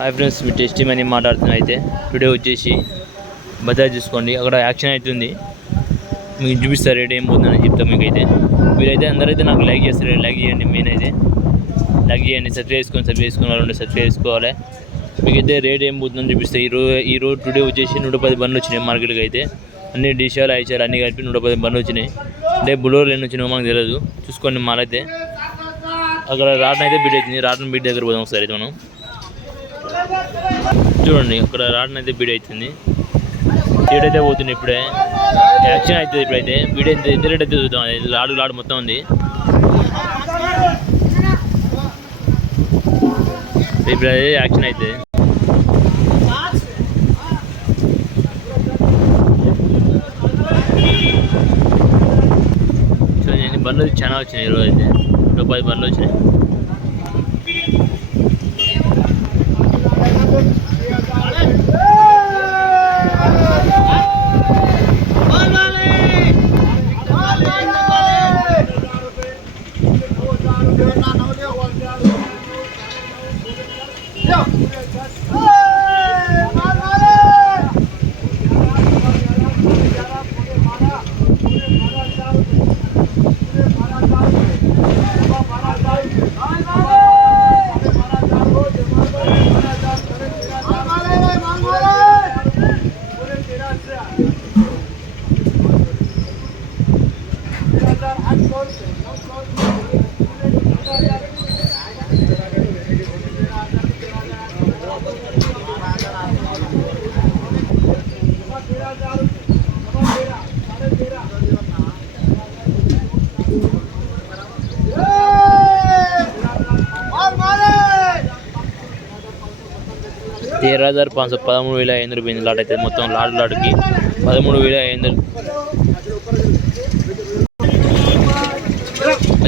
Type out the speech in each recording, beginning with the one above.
Hi friends, మీ tasty money మాట్లాడుతున్నా. అయితే today వచ్చేసి బజాజ్ చూసుకోండి, అక్కడ యాక్షన్ అవుతుంది. మీకు చూపిస్తారు రేట్ ఏం పోతుందని చెప్తాను. మీకైతే మీరైతే అందరైతే నాకు లైక్ చేస్తారు, లైక్ చేయండి. మెయిన్ అయితే లైక్ చేయండి, సబ్స్క్రైబ్ చేసుకుని వాళ్ళు సబ్స్క్రైబ్ చేసుకోవాలి. మీకైతే రేట్ ఏం పోతుందని చూపిస్తాయి. ఈరోజు టుడే వచ్చేసి 110 బండ్లు వచ్చినాయి మార్కెట్కి. అయితే అన్ని డిషాలు ఐచాలు అన్నీ కలిపి 110 బండ్లు వచ్చినాయి. అంటే బులోర్లు ఎన్ని వచ్చినాయో మాకు తెలియదు, చూసుకోండి. మాలైతే అక్కడ రాటన్ అయితే బీట్ అవుతుంది. రాటన్ బీట్ దగ్గర పోదాం ఒకసారి. అయితే మనం చూడండి, అక్కడ రాటన్ అయితే బీట్ అవుతుంది. ఏడైతే పోతుంది ఇప్పుడే, యాక్షన్ అవుతుంది. ఇప్పుడైతే బీట్ అయితే ఎంత రేట్ అయితే చూద్దాం. అది లాడు మొత్తం ఉంది. ఇప్పుడైతే యాక్షన్ అయితే చూడండి, బండ్లు చాలా వచ్చినాయి. ఈరోజు అయితే 110 బండ్లు వచ్చినాయి. ₹13,500 13,500 లాట్ అయితే మొత్తం లాడుకి 13,500.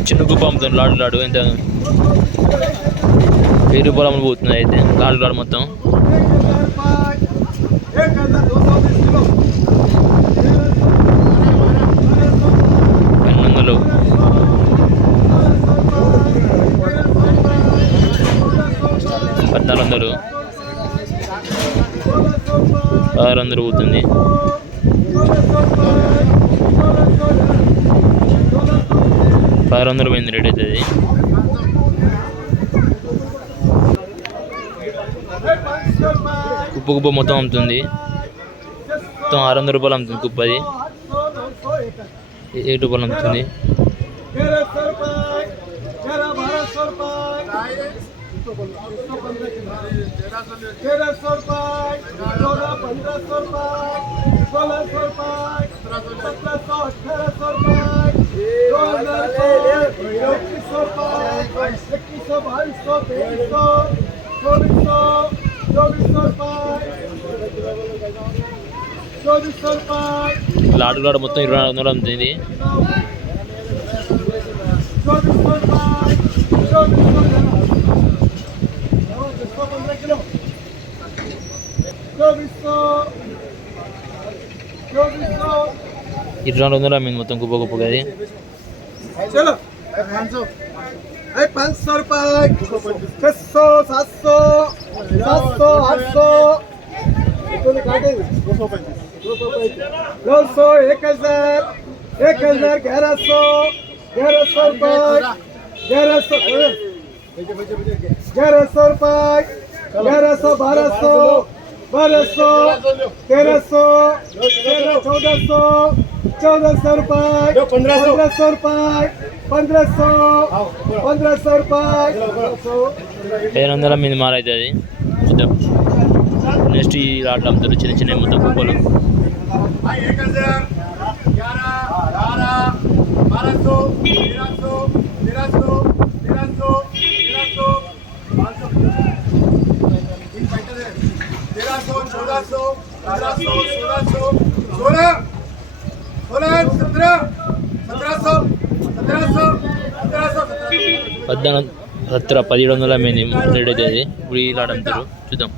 చిన్న గుప్ప అమ్ముతుంది లాడు ఎంత ₹1000 అమ్ముడుపోతుంది. అయితే లాడు మొత్తం 1200. 1400, 1600 పోతుంది. 1600 పోయింది రేట్ అయితే. అది కుప్ప మొత్తం అమ్ముతుంది. మొత్తం ₹600 అమ్ముతుంది కుప్ప. అది ₹8 అమ్ముతుంది. లాడు మొత్తం 2400 అమ్ముతుంది. ₹200 అమ్మింది మొత్తం కుప్పగా. అది ₹500, ₹600, ₹700, ₹700, ₹800, ₹200, ₹1000, ₹1100, ₹1100, మీద మాల్ అవుతుంది. చూద్దాం. నెక్స్ట్ ఈ రాట్లు అమ్ముతారు చిన్న చిన్న మొత్తం కుప్పలు. ₹1700 అమ్మింది రేట్ అయితే. అది ఇప్పుడు ఈ లాట్ అమ్ముతారు. చూద్దాం.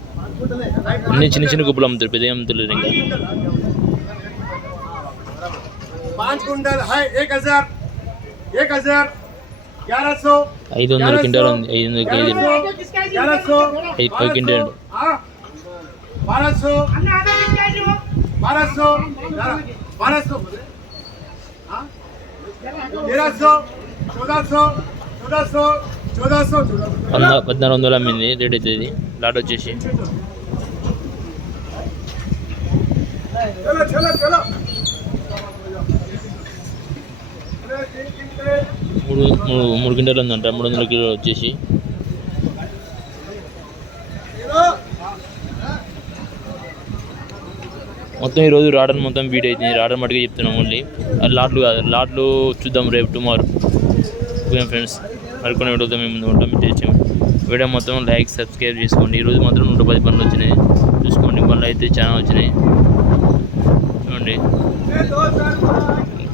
అన్ని చిన్న గుప్పులు అమ్ముతారు, పెద్ద అమ్ముతారు. ఇంకా 500 క్వింటాల్ ఉంది. 500 కేజీలు 5 క్వింటాల్. 1200 1200 1200 हाँ 1300 1400 1400 1400 1400 అమ్మింది రేట్ అయితే ఇది లాట్ వచ్చేసి चलो चलो चलो మూడు క్వింటాలు ఉందంట 300 కిలోలు వచ్చేసి మొత్తం ఈరోజు రావడం మొత్తం బీట్ అవుతుంది రావడం మటుగా చెప్తున్నాం ఓన్లీ లాట్లు కాదు లాట్లు చూద్దాం రేపు టుమారో ఓకే ఫ్రెండ్స్ మరికొన్ని వీడియోతో మేము ముందు ఉంటాం మీరు తెచ్చాము వీడియో మొత్తం లైక్ సబ్స్క్రైబ్ చేసుకోండి ఈరోజు మాత్రం 110 పనులు వచ్చినాయి చూసుకోండి పనులు అయితే చాలా వచ్చినాయి చూడండి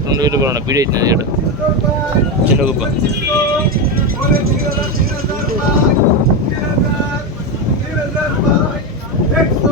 2000 పనులు బీట్ అవుతుంది ఇక్కడ చిన్న గొప్ప एक